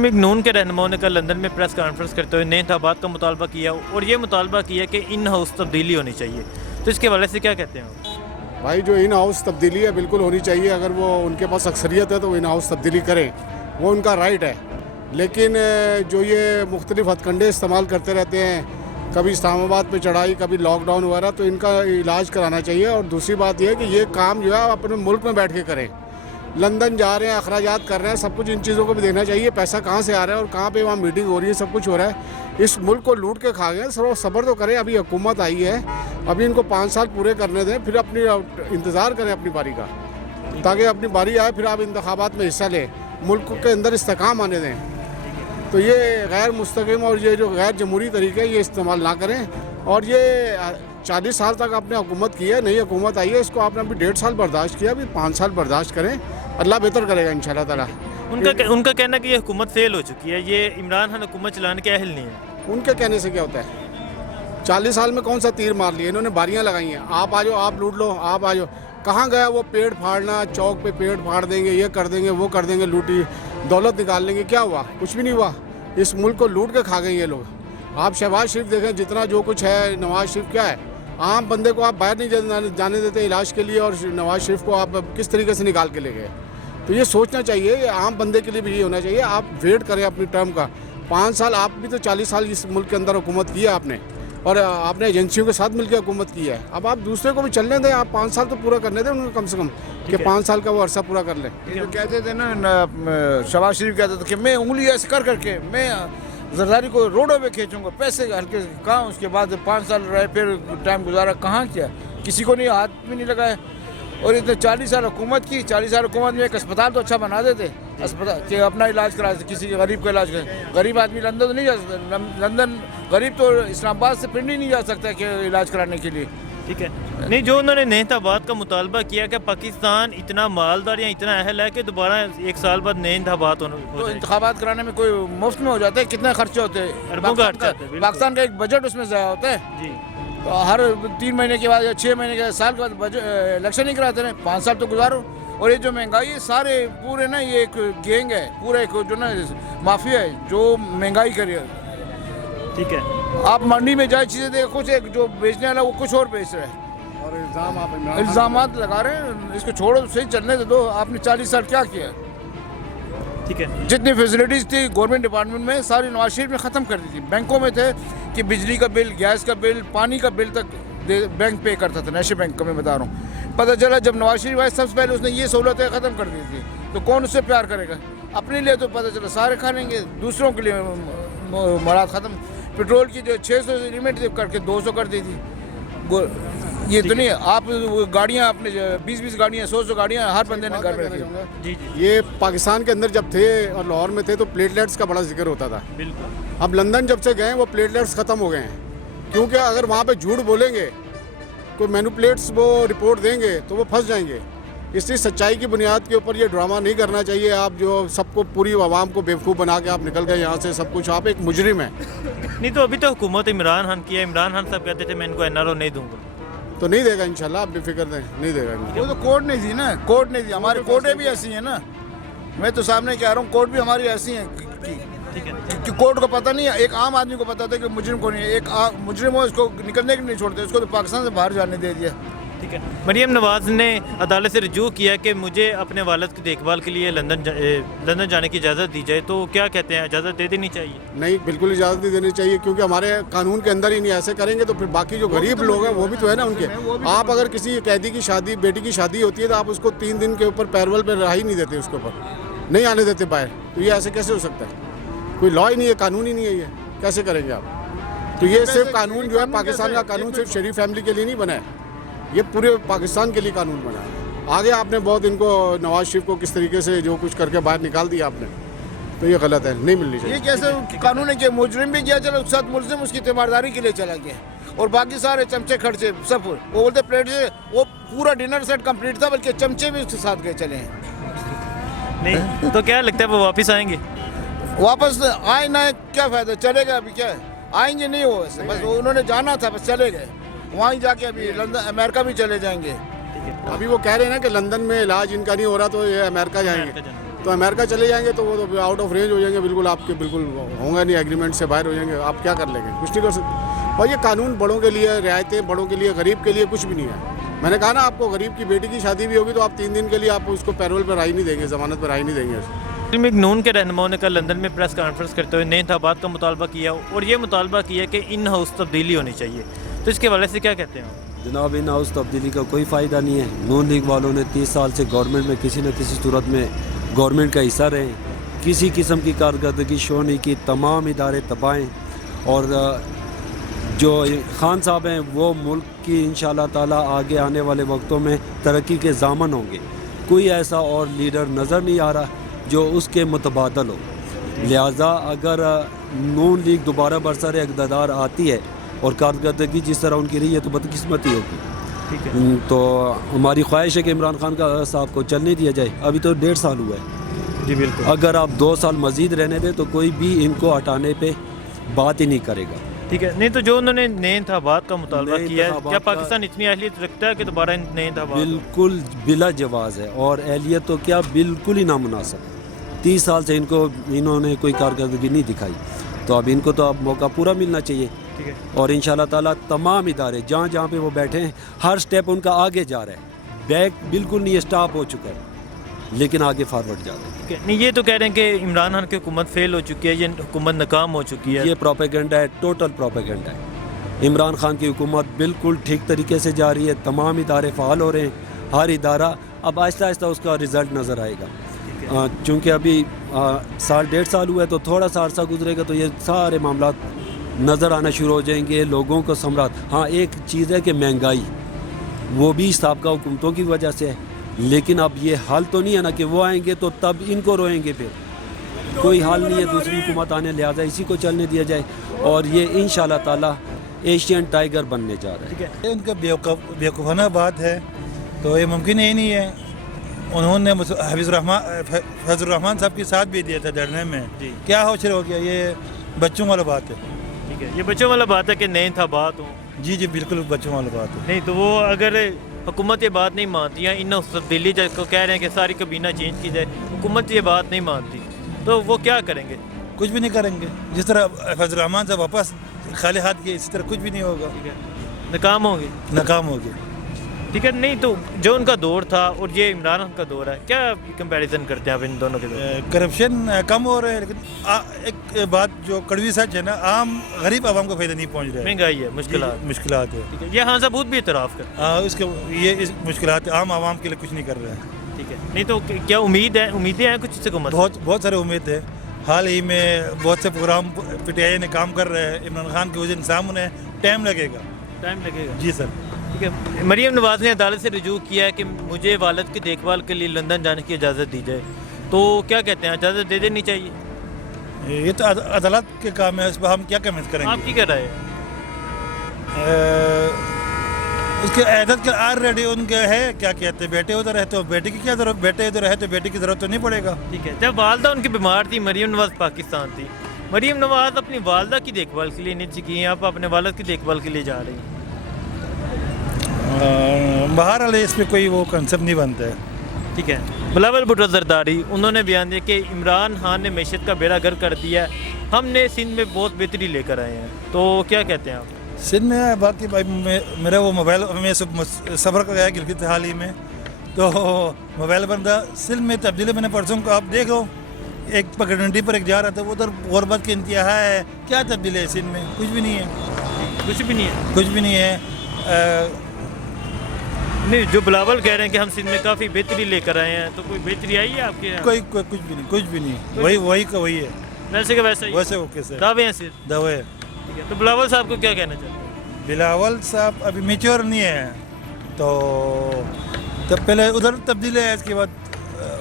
मुस्लिम league नून के रहनुमाओं ने कल लंदन में प्रेस कॉन्फ्रेंस करते हुए नए इंतखाबात का मुतालबा किया और ये मुतालबा किया कि इन हाउस तब्दीली होनी चाहिए, तो इसके हवाले से क्या कहते हैं आप? भाई जो इन हाउस तब्दीली है बिल्कुल होनी चाहिए। अगर वो उनके पास अक्सरियत है तो वो इन हाउस तब्दीली करें, वो उनका राइट है। लेकिन जो ये मुख्तलिफ हथकंडे इस्तेमाल करते रहते हैं, कभी इस्लामाबाद पे चढ़ाई, कभी लॉकडाउन वगैरह, तो इनका इलाज कराना चाहिए। और दूसरी बात यह है कि ये काम जो है आप अपने मुल्क में बैठ के करें। लंदन जा रहे हैं, अखराजात कर रहे हैं, सब कुछ इन चीज़ों को भी देखना चाहिए। पैसा कहाँ से आ रहा है और कहाँ पे वहाँ मीटिंग हो रही है, सब कुछ हो रहा है। इस मुल्क को लूट के खा गए। सब्र तो करें, अभी हुकूमत आई है, अभी इनको 5 साल पूरे करने दें, फिर अपनी इंतज़ार करें अपनी बारी का, ताकि अपनी बारी आए फिर आप इंतखाबात में हिस्सा लें, मुल्क के अंदर इस्तेकाम आने दें। तो ये गैर मुस्तकीम और ये जो गैर जमहूरी तरीके ये इस्तेमाल ना करें। और ये 40 साल तक आपने हुकूमत की है, नई हुकूमत आई है, इसको आपने अभी 1.5 साल बर्दाश्त किया, अभी 5 साल बर्दाश्त करें, अल्लाह बेहतर करेगा इंशाल्लाह ताला। उनका कहना है कि ये हुकूमत फेल हो चुकी है, ये इमरान खान हुकूमत चलाने के अहल नहीं है। उनके कहने से क्या होता है? 40 साल में कौन सा तीर मार लिया? इन्होंने बारियां लगाई हैं, आप आ जाओ, आप लूट लो, आप आ जाओ। कहाँ गया वो पेड़ फाड़ना? चौक पे पेड़ फाड़ देंगे, ये कर देंगे, वो कर देंगे, लूटी दौलत निकाल लेंगे। क्या हुआ? कुछ भी नहीं हुआ। इस मुल्क को लूट के खा गए ये लोग। आप शहबाज शरीफ देखें, जितना जो कुछ है, नवाज शरीफ क्या है, आम बंदे को आप बाहर नहीं जाने देते इलाज के लिए, और नवाज शरीफ को आप किस तरीके से निकाल के ले गए। तो ये सोचना चाहिए, ये आम बंदे के लिए भी ये होना चाहिए। आप वेट करें अपनी टर्म का। 5 साल, आप भी तो 40 साल इस मुल्क के अंदर हुकूमत की है आपने, और आपने एजेंसियों के साथ मिलकर हुकूमत की है। अब आप दूसरे को भी चलने दें, आप 5 साल तो पूरा करने दें उनको कम से कम, कि 5 साल का वो अरसा पूरा कर लें। जो कहते थे ना, शहबाज शरीफ कहते थे कि मैं उंगली ऐसे कर करके मैं जरदारी को रोडों पे खींचूंगा, पैसे हल्के कहाँ। उसके बाद 5 साल रहे, फिर टाइम गुजारा, कहाँ किया? किसी को नहीं, हाथ भी नहीं लगाया। और इतने 40 साल हुकूमत की, 40 साल हुकूमत में एक अस्पताल तो अच्छा बना देते, अस्पताल कि अपना इलाज करा देते, किसी गरीब का इलाज करें। गरीब आदमी लंदन तो नहीं जा सकता, लंदन गरीब तो इस्लामाबाद से पिंडी नहीं जा सकता कि इलाज कराने के लिए। ठीक है, नहीं, जो उन्होंने नए इंतखाबात का मुतालबा किया कि पाकिस्तान इतना मालदार या इतना अहल है कि दोबारा 1 साल बाद नए इंतखाबात तो इंतखाबात कराने में कोई मुफ्त में हो जाता है? कितने खर्चे होते हैं? पाकिस्तान का एक बजट उसमें ज़ाया होता है जी। तो हर 3 महीने के बाद या 6 महीने के साल के बाद इलेक्शन नहीं कराते हैं। 5 साल तो गुजारो। और ये जो महंगाई है, सारे पूरे ना, ये एक गैंग है, पूरा एक जो ना माफिया है जो महंगाई करे। ठीक है, आप मंडी में जाए चीज़ें देखें, कुछ एक जो बेचने वाला वो कुछ और बेच रहा है, और इल्ज़ाम लगा रहे हैं। इसको छोड़ो, सही चलने दो। आपने 40 साल क्या किया? ठीक है, जितनी फैसिलिटीज़ थी गवर्नमेंट डिपार्टमेंट में, सारी नवाज शरीफ ने ख़त्म कर दी थी। बैंकों में थे कि बिजली का बिल, गैस का बिल, पानी का बिल तक बैंक पे करता था, नेशनल बैंक का मैं बता रहा हूँ। पता चला जब नवाज शरीफ आए, सबसे पहले उसने ये सहूलतें ख़त्म कर दी थी। तो कौन उससे प्यार करेगा? अपने लिए तो पता चला सारे खा लेंगे, दूसरों के लिए मराद ख़त्म। पेट्रोल की जो 600 लिमिट करके 200 कर दी थी। ये तो नहीं, आप गाड़ियाँ अपने 20-20 गाड़ियाँ, 100 गाड़ियाँ हर बंदे ने घर में रखी। जी जी। ये पाकिस्तान के अंदर जब थे और लाहौर में थे तो प्लेटलेट्स का बड़ा जिक्र होता था। बिल्कुल। अब लंदन जब से गए वो प्लेटलेट्स ख़त्म हो गए हैं, क्योंकि अगर वहाँ पे झूठ बोलेंगे, कोई मैनिपुलेट्स वो रिपोर्ट देंगे तो वो फंस जाएंगे। इसलिए सच्चाई की बुनियाद के ऊपर ये ड्रामा नहीं करना चाहिए। आप जो सबको, पूरी आवाम को बेवकूफ़ बना के आप निकल गए यहाँ से, सब कुछ, आप एक मुजरिम है। नहीं, तो अभी तो हुकूमत इमरान खान की है, इमरान खान साहब कहते थे मैं इनको NRO नहीं दूंगा, तो नहीं देगा इंशाल्लाह, आप बेफिक्र दें, नहीं देगा। वो तो कोर्ट नहीं दी ना, कोर्ट नहीं दी। हमारी कोर्टें भी ऐसी हैं ना, मैं तो सामने कह रहा हूँ, कोर्ट भी हमारी ऐसी हैं कि कोर्ट को पता नहीं है। एक आम आदमी को पता था कि मुजरिम को नहीं है, एक मुजरिम हो, इसको निकलने के नहीं छोड़ते, उसको तो पाकिस्तान से बाहर जाने दे दिया। ठीक है, मरियम नवाज ने अदालत से रजू किया कि मुझे अपने वालिद की देखभाल के लिए लंदन जाने की इजाज़त दी जाए, तो क्या कहते हैं, इजाज़त दे देनी चाहिए? नहीं, बिल्कुल इजाज़त नहीं देनी चाहिए, क्योंकि हमारे कानून के अंदर ही नहीं ऐसे करेंगे तो फिर बाकी जो गरीब लोग हैं वो भी तो है ना उनके। आप अगर किसी कैदी की शादी, बेटी की शादी होती है तो आप उसको 3 दिन के ऊपर पैरोल पर रहा ही नहीं देते, उसके ऊपर नहीं आने देते बाहर। तो ये ऐसे कैसे हो सकता है? कोई लॉ ही नहीं है, कानून ही नहीं है, ये कैसे करेंगे आप? तो ये सिर्फ कानून जो है, पाकिस्तान का कानून सिर्फ शरीफ फैमिली के लिए नहीं बना है, ये पूरे पाकिस्तान के लिए कानून बना है। आगे आपने बहुत इनको, नवाज शरीफ को किस तरीके से जो कुछ करके बाहर निकाल दिया आपने, तो ये गलत है, नहीं मिलनी चाहिए। ये कैसे कानून है कि मुजरिम भी गया, चलो उसके साथ मुलजिम उसकी तीमारदारी के लिए चला गया, और बाकी सारे चमचे खर्चे सब वो बोलते प्लेट से, वो पूरा डिनर सेट कंप्लीट था, बल्कि चमचे भी उसके साथ गए चले हैं। नहीं, तो क्या लगता है वो वापस आएंगे? वापस आए ना, क्या फ़ायदा? चलेगा अभी क्या है? आएंगे नहीं वो, वैसे बस उन्होंने जाना था, बस चले गए। वहीं जाके अभी लंदन, अमेरिका भी चले जाएंगे। अभी वो कह रहे हैं ना कि लंदन में इलाज इनका नहीं हो रहा तो ये अमेरिका जाएंगे। तो अमेरिका चले जाएंगे तो वो तो आउट ऑफ रेंज हो जाएंगे, बिल्कुल आपके बिल्कुल होंगे नहीं, एग्रीमेंट से बाहर हो जाएंगे, आप क्या कर लेंगे, कुछ नहीं कर सकते। और ये कानून बड़ों के लिए, रियायतें बड़ों के लिए, गरीब के लिए कुछ भी नहीं है। मैंने कहा ना आपको, गरीब की बेटी की शादी भी होगी तो आप 3 दिन के लिए आप उसको पैरोल पर रहाई नहीं देंगे, ज़मानत पर रहाई नहीं देंगे। फिल्म एक नून के रहनुमाओं ने कल लंदन में प्रेस कॉन्फ्रेंस करते हुए नए इंतखाबात का मुतालबा किया और ये मुतालबा किया कि इन हाउस तब्दीली होनी चाहिए, तो इसके हवाले से क्या कहते हैं आप? जनाब, इन हाउस तब्दीली का कोई फ़ायदा नहीं है। नून लीग वालों ने 30 साल से गवर्नमेंट में किसी न किसी सूरत में गवर्नमेंट का हिस्सा रहे, किसी किस्म की कारकर्दगी शो नहीं की, तमाम इदारे तबाएँ। और जो खान साहब हैं वो मुल्क की इंशाअल्लाह ताला आगे आने वाले वक्तों में तरक्की के ज़ामन होंगे। कोई ऐसा और लीडर नज़र नहीं आ रहा जो उसके मुतबादल हो। लिहाजा अगर नून लीग दोबारा बरसर इक़्तिदार आती है और कारकर्दगी जिस तरह उनकी रही है तो बदकिस्मती होगी। ठीक है, तो हमारी ख्वाहिश है कि इमरान खान का साहब को चलने दिया जाए। अभी तो 1.5 साल हुआ है। जी बिल्कुल। अगर आप 2 साल मज़ीद रहने दें तो कोई भी इनको हटाने पे बात ही नहीं करेगा। ठीक है, नहीं तो जो उन्होंने नए इंतखाबात का मुतालबा नए किया है, इंतखाबात क्या का- पाकिस्तान इतनी अहलियत रखता है कि दोबारा नए इंतखाबात हो? बिल्कुल बिला जवाज़ है, और अहलियत तो क्या, बिल्कुल ही नामुनासिब। 30 साल से इन्होंने कोई कारकर्दगी नहीं दिखाई, तो अब इनको तो अब मौका पूरा मिलना चाहिए। ठीक है, और इंशाल्लाह ताला तमाम इदारे जहाँ जहाँ पे वो बैठे हैं, हर स्टेप उनका आगे जा रहा है। बैक बिल्कुल नहीं स्टॉप हो चुका है, लेकिन आगे फॉरवर्ड जा रहा है। ठीक है। नहीं, ये तो कह रहे हैं कि इमरान खान की हुकूमत फेल हो चुकी है, ये हुकूमत नाकाम हो चुकी है। ये प्रोपेगेंडा है, टोटल प्रोपेगेंडा है। इमरान खान की हुकूमत बिल्कुल ठीक तरीके से जा रही है, तमाम इदारे फ़ाल हो रहे हैं, हर इदारा अब आहिस्ता आहिस्ता उसका रिज़ल्ट नज़र आएगा। चूँकि अभी 1.5 साल हुआ है तो थोड़ा सा अरसा गुजरेगा तो ये सारे मामला नज़र आना शुरू हो जाएंगे, लोगों को सम्राट। हाँ, एक चीज़ है कि महंगाई वो भी साबका हुकूमतों की वजह से है, लेकिन अब ये हाल तो नहीं है ना कि वो आएंगे तो तब इनको रोएंगे, फिर कोई हाल नहीं है। दूसरी हुकूमत आने, लिहाजा इसी को चलने दिया जाए और ये इंशाल्लाह ताला एशियन टाइगर बनने जा रहा है। ठीक है, ये उनका बेवकूफ़ाना बात है, तो ये मुमकिन ही नहीं है। उन्होंने फैज़ुर रहमान साहब के साथ भी दिया था धरने में, जी। क्या हासिल हो गया? ये बच्चों वाला बात है। ठीक है, ये बच्चों वाला बात है कि नए इंतखाबात हों। जी जी, बिल्कुल बच्चों वाला बात है। नहीं तो वो अगर हुकूमत ये बात नहीं मानती है, इन तब्दीली को कह रहे हैं कि सारी कबीना चेंज की जाए, हुकूमत ये बात नहीं मानती तो वो क्या करेंगे? कुछ भी नहीं करेंगे। जिस तरह फैज़ुर रहमान साहब वापस खाली हाथ गए, इसी तरह कुछ भी नहीं होगा, ठीक है, नाकाम होंगे। नाकाम हो गए। ठीक है, नहीं तो जो उनका दौर था और ये इमरान खान का दौर है, क्या कंपैरिजन करते हैं आप इन दोनों के दौर? करप्शन कम हो रहा है, लेकिन एक बात जो कड़वी सच है ना, आम गरीब आवाम को फ़ायदा नहीं पहुँच रहा है। महंगाई है, मुश्किलात है। ठीक है, ये हाँ सबूत भी इतराफ़ करते हैं। इसके ये इस मुश्किलात आम आवाम के लिए कुछ नहीं कर रहा है। ठीक है, नहीं तो क्या उम्मीदें हैं कुछ इससे हुकूमत? बहुत सारे उम्मीद है। हाल ही में बहुत से प्रोग्राम PTI ने काम कर रहे हैं। इमरान खान के वजह इंसाम ने टाइम लगेगा। जी सर। ठीक है, मरीम नवाज़ ने अदालत से रुजू किया है कि मुझे वालिद की देखभाल के लिए लंदन जाने की इजाज़त दी जाए, तो क्या कहते हैं, इजाज़त दे देनी चाहिए? ये तो अदालत के काम है, इस पर हम क्या कमेंट करेंगे? आपकी क्या राय है? उसके आदत के ऑलरेडी उनके है, क्या कहते हैं, बेटे उधर है तो बेटे की क्या ज़रूरत, बेटे उधर है तो बेटे की ज़रूरत तो नहीं पड़ेगा। ठीक है, जब वालदा उनकी बीमार थी, मरीम नवाज़ पाकिस्तान थी, मरीम नवाज़ अपनी वालदा की देखभाल के लिए नहीं थी कि आप अपने वालिद की देखभाल के लिए जा रही हैं। बाहर वाले इस पर कोई वो कंसेप्ट नहीं बनता है। ठीक है, बिलावल भुट्टो जरदारी उन्होंने बयान दिया कि इमरान खान ने मैशत का बेड़ा गर्क कर दिया है, हमने सिंध में बहुत बेहतरी लेकर आए हैं, तो क्या कहते हैं आप? सिंध में बाकी भाई मेरा वो मोबाइल में सफ़र कर गया गिलगित हाल ही में, तो मोबाइल बंदा सिंध में तब्दीली मैंने परसों को आप देखो, एक पगडंडी पर एक जा रहा था, उधर गुरबत की इंतहा है। क्या तब्दीली है सिंध में? कुछ भी नहीं है, कुछ भी नहीं है। कुछ भी नहीं है। नहीं, जो बिलावल कह रहे हैं कि हम सिंध में काफ़ी बेहतरी लेकर आए हैं, तो कोई बेहतरी आई है आपके यहाँ? कोई कुछ भी नहीं, कुछ भी नहीं। वही का वही है, वैसे का वैसा ही वैसे ओके से दावे हैं सिर्फ। दवा है। ठीक है, तो बिलावल साहब को क्या कहना चाहते हैं? बिलावल साहब अभी मैच्योर नहीं है, तो तब पहले उधर तब्दीली है, इसके बाद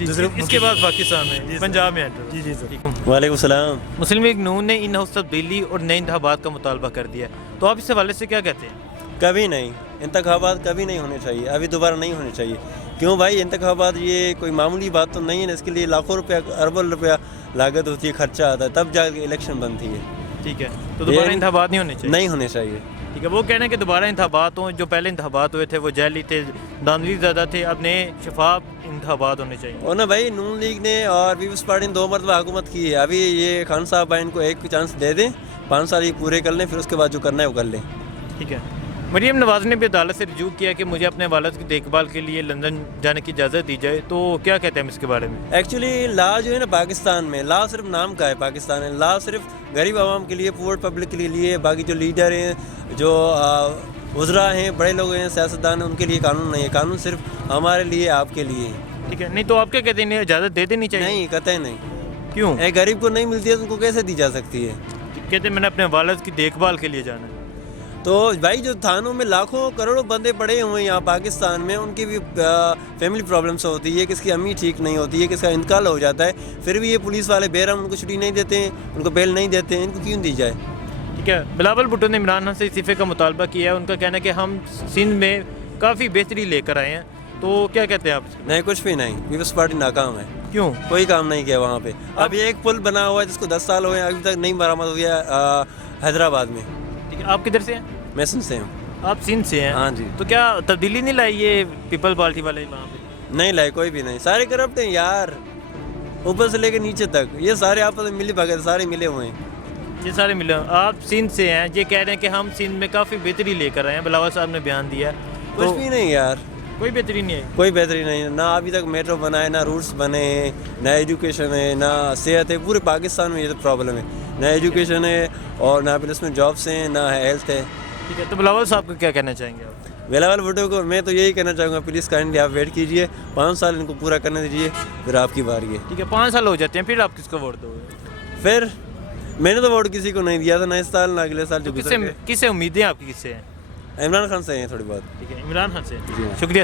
इसके बाद पाकिस्तान में, पंजाब में एंटर। जी जी सर। वालेकुम सलाम। मुस्लिम लीग नून ने इन हाउस तब्दीली और नए इंतखाबात का मुतालबा कर दिया, तो आप इस हवाले से क्या कहते हैं? कभी नहीं, इंतखाबात कभी नहीं होने चाहिए, अभी दोबारा नहीं होने चाहिए। क्यों भाई, इंतखाबात ये कोई मामूली बात तो नहीं है ना, इसके लिए लाखों रुपया, अरबों रुपया लागत होती है, खर्चा आता है, तब जाके इलेक्शन बनती है। ठीक है, तो दोबारा इंतखाबात नहीं होने चाहिए? नहीं होने चाहिए। ठीक है, वो कह रहे हैं कि दोबारा इंतखाबात हों, जो पहले इंतखाबात हुए थे वो जैली थे, दानवी ज़्यादा थे, अब नए शफाफ इंतखाबात होने चाहिए? और ना भाई नून लीग ने और पीपल्स पार्टी ने 2 मरतबा हुकूमत की है। अभी ये खान साहब भाई इनको एक चांस दे दें, 5 साल ये पूरे कर लें, फिर उसके बाद जो करना है वो कर लें। ठीक है। मरीम नवाज ने भी अदालत से रजू किया कि मुझे अपने वालिद की देखभाल के लिए लंदन जाने की इजाज़त दी जाए, तो क्या कहते हैं हम इसके बारे में? एक्चुअली लॉ जो है ना पाकिस्तान में, लॉ सिर्फ नाम का है पाकिस्तान में, लॉ सिर्फ गरीब आवाम के लिए, पुअर पब्लिक के लिए, बाकी जो लीडर हैं, जो वज़रा हैं, बड़े लोग हैं, सियासतदान हैं, उनके लिए कानून नहीं है। कानून सिर्फ हमारे लिए, आपके लिए है। ठीक है। नहीं तो आप क्या कहते हैं, इजाज़त दे देनी चाहिए? नहीं, कतई नहीं। क्यों? एक गरीब को नहीं मिलती है तो उनको कैसे दी जा सकती है? कहते हैं मैंने अपने वालिद की देखभाल के लिए जाना है। तो भाई जो थानों में लाखों करोड़ों बंदे पड़े हुए हैं यहाँ पाकिस्तान में, उनकी भी फैमिली प्रॉब्लम्स होती है, किसकी अम्मी ठीक नहीं होती है, किसका इंतकाल हो जाता है, फिर भी ये पुलिस वाले बेरहम उनको छुट्टी नहीं देते हैं, उनको बेल नहीं देते हैं, इनको क्यों दी जाए? ठीक है। बिलावल भुट्टो ने इमरान खान से इस्तीफे का मुतालबा किया है। उनका कहना है कि हम सिंध में काफ़ी बेहतरी लेकर आए हैं, तो क्या कहते हैं आप? नहीं, कुछ भी नहीं। पीपल्स पार्टी नाकाम है। क्यों? कोई काम नहीं किया वहाँ पे। अभी एक पुल बना हुआ है जिसको 10 साल हो गए, अभी तक नहीं मरम्मत हो गया हैदराबाद में। ठीक है। आप किधर से हैं? मैं सिंध से हूँ। आप सिंध से हैं? हाँ जी। तो क्या तब्दीली नहीं लाई ये पीपल पार्टी वाले वहाँ पे? नहीं लाए, कोई भी नहीं, सारे करप्ट हैं यार, ऊपर से लेकर नीचे तक। ये सारे आपस में मिले भगत, सारे मिले हुए हैं। ये सारे मिले। आप सिंध से हैं, ये कह रहे हैं कि हम सिंध में काफ़ी बेहतरी लेकर आए हैं, बिलावल साहब ने बयान दिया। कुछ तो भी नहीं यार, कोई बेहतरी नहीं है। कोई बेहतरी नहीं है। ना अभी तक मेट्रो बना है, ना रूट्स बने हैं, ना एजुकेशन है, ना सेहत है। पूरे पाकिस्तान में ये तो प्रॉब्लम है, ना एजुकेशन है और ना फिर उसमें जॉब्स हैं, ना हेल्थ है। ठीक है। तो बिलावल साहब को क्या कहना चाहेंगे आप? बिलावल भुट्टो को मैं तो यही कहना चाहूँगा, प्लीज़ काइंडली आप वेट कीजिए, 5 साल इनको पूरा करने दीजिए, फिर आपकी बारी है। ठीक है। 5 साल हो जाते हैं, फिर आप किसको वोट दोगे? फिर मैंने तो वोट किसी को नहीं दिया था, ना इस साल ना अगले साल जो गुजर किससे गए। किससे उम्मीदें आपकी किससे हैं? इमरान खान से हैं थोड़ी बहुत। ठीक है। इमरान खान से। जी हाँ। शुक्रिया।